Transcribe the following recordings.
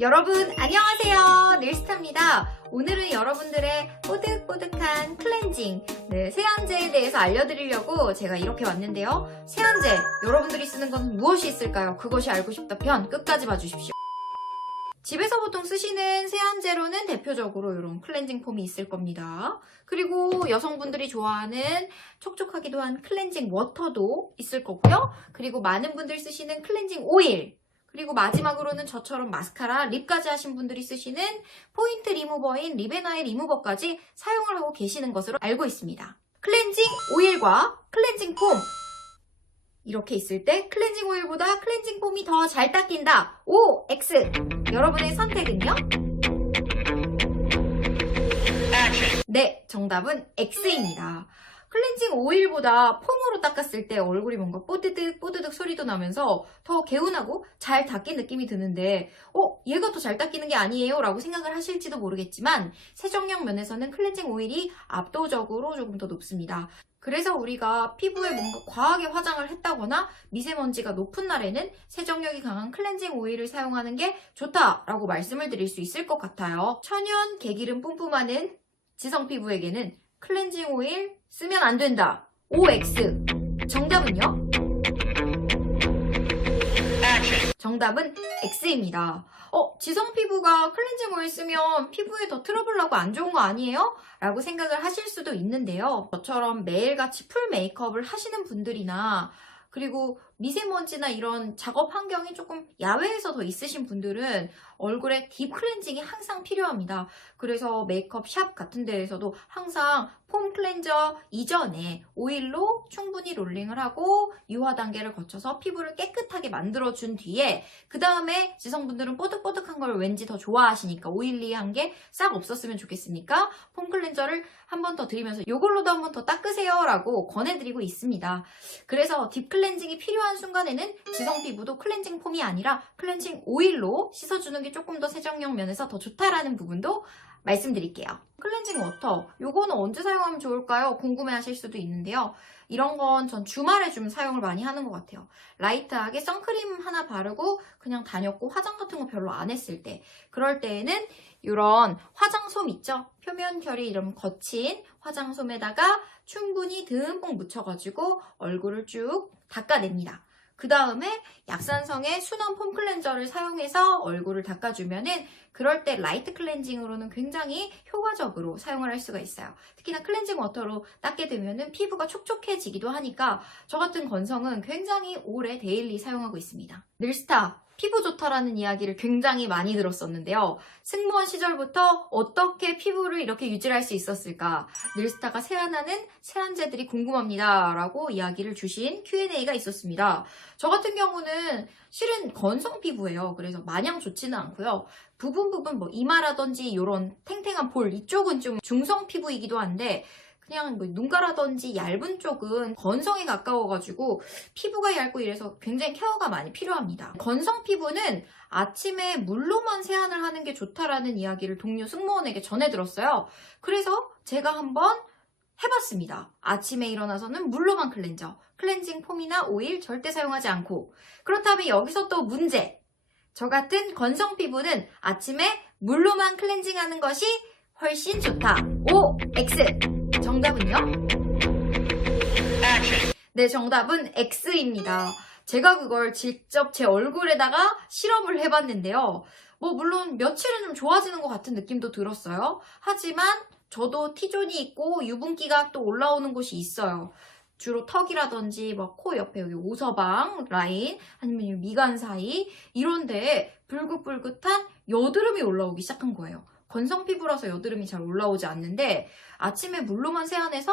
여러분 안녕하세요, 닐스타입니다. 오늘은 여러분들의 뽀득뽀득한 클렌징 세안제에 대해서 알려드리려고 제가 이렇게 왔는데요. 세안제, 여러분들이 쓰는 건 무엇이 있을까요? 그것이 알고 싶다 편 끝까지 봐주십시오. 집에서 보통 쓰시는 세안제로는 대표적으로 이런 클렌징 폼이 있을 겁니다. 그리고 여성분들이 좋아하는 촉촉하기도 한 클렌징 워터도 있을 거고요. 그리고 많은 분들 쓰시는 클렌징 오일, 그리고 마지막으로는 저처럼 마스카라, 립까지 하신 분들이 쓰시는 포인트 리무버인 립앤아이 리무버까지 사용을 하고 계시는 것으로 알고 있습니다. 클렌징 오일과 클렌징 폼, 이렇게 있을 때 클렌징 오일보다 클렌징 폼이 더 잘 닦인다. O, X. 여러분의 선택은요? 네, 정답은 X입니다. 클렌징 오일보다 폼으로 닦았을 때 얼굴이 뭔가 뽀드득 뽀드득 소리도 나면서 더 개운하고 잘 닦인 느낌이 드는데 얘가 더 잘 닦이는 게 아니에요? 라고 생각을 하실지도 모르겠지만 세정력 면에서는 클렌징 오일이 압도적으로 조금 더 높습니다. 그래서 우리가 피부에 뭔가 과하게 화장을 했다거나 미세먼지가 높은 날에는 세정력이 강한 클렌징 오일을 사용하는 게 좋다라고 말씀을 드릴 수 있을 것 같아요. 천연 개기름 뿜뿜하는 지성 피부에게는 클렌징 오일 쓰면 안 된다. OX. 정답은요? 정답은 X입니다. 지성 피부가 클렌징 오일 쓰면 피부에 더 트러블 나고 안 좋은 거 아니에요? 라고 생각을 하실 수도 있는데요. 저처럼 매일같이 풀 메이크업을 하시는 분들이나 그리고 미세먼지나 이런 작업 환경이 조금 야외에서 더 있으신 분들은 얼굴에 딥 클렌징이 항상 필요합니다. 그래서 메이크업 샵 같은 데에서도 항상 폼 클렌저 이전에 오일로 충분히 롤링을 하고 유화 단계를 거쳐서 피부를 깨끗하게 만들어준 뒤에 그 다음에 지성분들은 뽀득뽀득한 걸 왠지 더 좋아하시니까 오일리한 게 싹 없었으면 좋겠으니까 폼 클렌저를 한 번 더 드리면서 이걸로도 한 번 더 닦으세요 라고 권해드리고 있습니다. 그래서 딥 클렌징이 필요한 순간에는 지성 피부도 클렌징 폼이 아니라 클렌징 오일로 씻어주는 게 조금 더 세정력 면에서 더 좋다라는 부분도 말씀드릴게요. 클렌징 워터, 요거는 언제 사용하면 좋을까요? 궁금해 하실 수도 있는데요. 이런 건 전 주말에 좀 사용을 많이 하는 것 같아요. 라이트하게 선크림 하나 바르고 그냥 다녔고 화장 같은 거 별로 안 했을 때, 그럴 때에는 이런 화장솜 있죠? 표면 결이 이런 거친 화장솜에다가 충분히 듬뿍 묻혀가지고 얼굴을 쭉 닦아냅니다. 그 다음에 약산성의 순원 폼 클렌저를 사용해서 얼굴을 닦아주면은 그럴 때 라이트 클렌징으로는 굉장히 효과적으로 사용을 할 수가 있어요. 특히나 클렌징 워터로 닦게 되면은 피부가 촉촉해지기도 하니까 저 같은 건성은 굉장히 오래 데일리 사용하고 있습니다. 늘스타, 피부 좋다라는 이야기를 굉장히 많이 들었었는데요. 승무원 시절부터 어떻게 피부를 이렇게 유지할 수 있었을까? 늘스타가 세안하는 세안제들이 궁금합니다 라고 이야기를 주신 Q&A가 있었습니다. 저 같은 경우는 실은 건성 피부예요. 그래서 마냥 좋지는 않고요. 부분 뭐 이마라든지 이런 탱탱한 볼 이쪽은 좀 중성 피부이기도 한데 그냥 뭐 눈가라든지 얇은 쪽은 건성에 가까워가지고 피부가 얇고 이래서 굉장히 케어가 많이 필요합니다. 건성 피부는 아침에 물로만 세안을 하는 게 좋다라는 이야기를 동료 승무원에게 전해 들었어요. 그래서 제가 한번 해봤습니다. 아침에 일어나서는 물로만 클렌징 폼이나 오일 절대 사용하지 않고. 그렇다면 여기서 또 문제. 저 같은 건성 피부는 아침에 물로만 클렌징하는 것이 훨씬 좋다. O, X. 정답은요? 네, 정답은 X입니다. 제가 그걸 직접 제 얼굴에다가 실험을 해봤는데요. 물론 며칠은 좀 좋아지는 것 같은 느낌도 들었어요. 하지만 저도 T존이 있고 유분기가 또 올라오는 곳이 있어요. 주로 턱이라든지 코 옆에 여기 오서방 라인 아니면 미간 사이 이런 데에 불긋불긋한 여드름이 올라오기 시작한 거예요. 건성 피부라서 여드름이 잘 올라오지 않는데 아침에 물로만 세안해서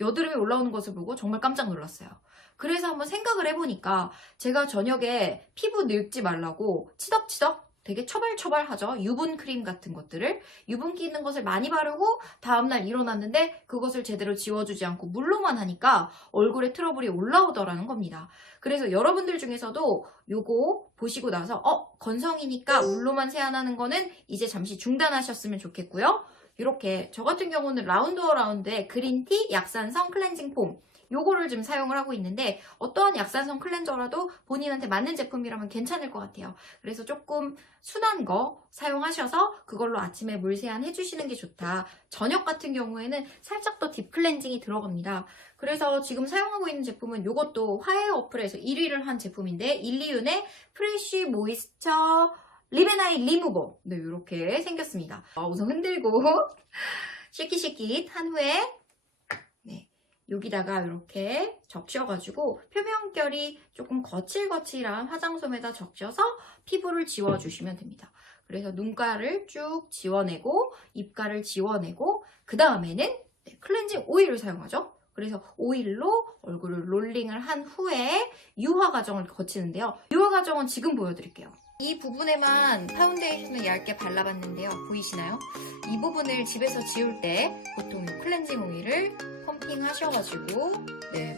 여드름이 올라오는 것을 보고 정말 깜짝 놀랐어요. 그래서 한번 생각을 해보니까 제가 저녁에 피부 늙지 말라고 치덕치덕 되게 처발처발하죠. 유분 크림 같은 것들을 유분기 있는 것을 많이 바르고 다음날 일어났는데 그것을 제대로 지워주지 않고 물로만 하니까 얼굴에 트러블이 올라오더라는 겁니다. 그래서 여러분들 중에서도 요거 보시고 나서 건성이니까 물로만 세안하는 거는 이제 잠시 중단하셨으면 좋겠고요. 이렇게 저 같은 경우는 라운드 어라운드의 그린티 약산성 클렌징 폼 요거를 좀 사용을 하고 있는데 어떠한 약산성 클렌저라도 본인한테 맞는 제품이라면 괜찮을 것 같아요. 그래서 조금 순한 거 사용하셔서 그걸로 아침에 물 세안 해주시는 게 좋다. 저녁 같은 경우에는 살짝 더 딥 클렌징이 들어갑니다. 그래서 지금 사용하고 있는 제품은 요것도 화해 어플에서 1위를 한 제품인데 일리윤의 프레쉬 모이스처 립앤아이 리무버. 네, 이렇게 생겼습니다. 우선 흔들고 쉐킷쉐킷 한 후에 네, 여기다가 이렇게 적셔가지고 표면결이 조금 거칠거칠한 화장솜에다 적셔서 피부를 지워주시면 됩니다. 그래서 눈가를 쭉 지워내고 입가를 지워내고 그 다음에는 클렌징 오일을 사용하죠. 그래서 오일로 얼굴을 롤링을 한 후에 유화 과정을 거치는데요. 유화 과정은 지금 보여드릴게요. 이 부분에만 파운데이션을 얇게 발라봤는데요. 보이시나요? 이 부분을 집에서 지울 때 보통 클렌징 오일을 펌핑 하셔가지고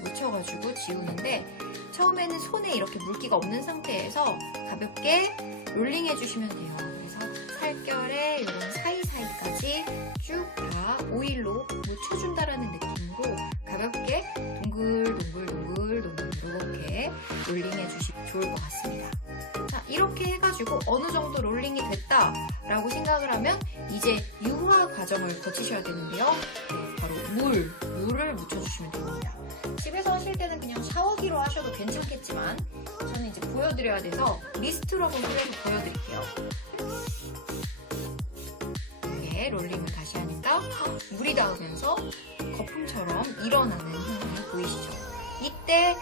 묻혀가지고 지우는데 처음에는 손에 이렇게 물기가 없는 상태에서 가볍게 롤링 해주시면 돼요. 그래서 살결에 이런 사이사이까지 쭉 다 오일로 묻혀준다라는 느낌으로 가볍게 동글동글동글 이렇게 롤링 해주시면 좋을 것 같습니다. 자, 이렇게 해가지고 어느 정도 롤링이 됐다라고 생각을 하면 이제 유화 과정을 거치셔야 되는데요. 바로 물을 묻혀주시면 됩니다. 집에서 하실 때는 그냥 샤워기로 하셔도 괜찮겠지만 저는 이제 보여드려야 돼서 미스트로 한번 해서 보여드릴게요. 이렇게 롤링을 다시 하니까 물이 닿으면서 거품처럼 일어나는 현상이 보이시죠? 이때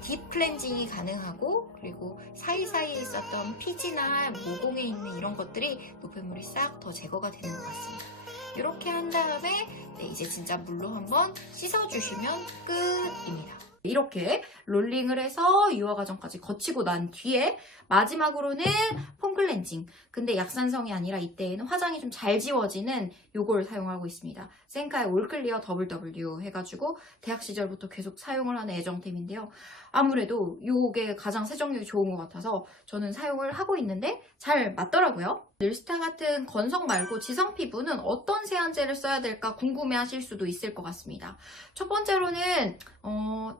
딥 클렌징이 가능하고 그리고 사이사이에 있었던 피지나 모공에 있는 이런 것들이 노폐물이 싹 더 제거가 되는 것 같습니다. 이렇게 한 다음에 이제 진짜 물로 한번 씻어주시면 끝입니다. 이렇게 롤링을 해서 유화 과정까지 거치고 난 뒤에 마지막으로는 폼 클렌징. 근데 약산성이 아니라 이때에는 화장이 좀 잘 지워지는 요걸 사용하고 있습니다. 센카의 올클리어 WW 해가지고 대학 시절부터 계속 사용을 하는 애정템인데요. 아무래도 요게 가장 세정력이 좋은 것 같아서 저는 사용을 하고 있는데 잘 맞더라고요. 늘스타 같은 건성 말고 지성 피부는 어떤 세안제를 써야 될까 궁금해하실 수도 있을 것 같습니다. 첫 번째로는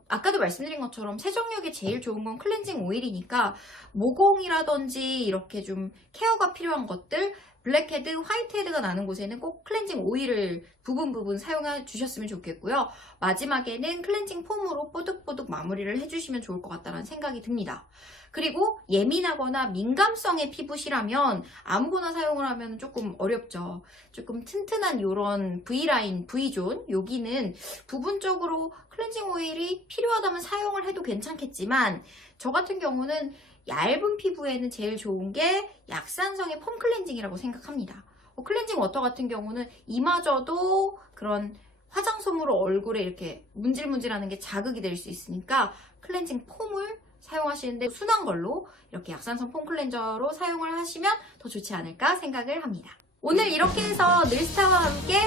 아까도 말씀드린 것처럼 세정력이 제일 좋은 건 클렌징 오일이니까 모공이라든지 이렇게 좀 케어가 필요한 것들 블랙헤드, 화이트헤드가 나는 곳에는 꼭 클렌징 오일을 부분 사용해 주셨으면 좋겠고요. 마지막에는 클렌징 폼으로 뽀득뽀득 마무리를 해주시면 좋을 것 같다는 생각이 듭니다. 그리고 예민하거나 민감성의 피부시라면 아무거나 사용을 하면 조금 어렵죠. 조금 튼튼한 이런 V라인, V존 여기는 부분적으로 클렌징 오일이 필요하다면 사용을 해도 괜찮겠지만 저 같은 경우는 얇은 피부에는 제일 좋은 게 약산성의 폼 클렌징이라고 생각합니다. 클렌징 워터 같은 경우는 이마저도 그런 화장솜으로 얼굴에 이렇게 문질문질하는 게 자극이 될 수 있으니까 클렌징 폼을 사용하시는데 순한 걸로 이렇게 약산성 폼 클렌저로 사용을 하시면 더 좋지 않을까 생각을 합니다. 오늘 이렇게 해서 늘스타와 함께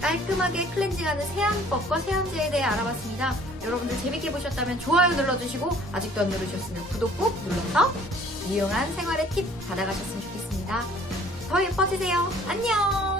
깔끔하게 클렌징하는 세안법과 세안제에 대해 알아봤습니다. 여러분들 재밌게 보셨다면 좋아요 눌러주시고 아직도 안 누르셨으면 구독 꼭 눌러서 유용한 생활의 팁 받아가셨으면 좋겠습니다. 더 예뻐지세요. 안녕!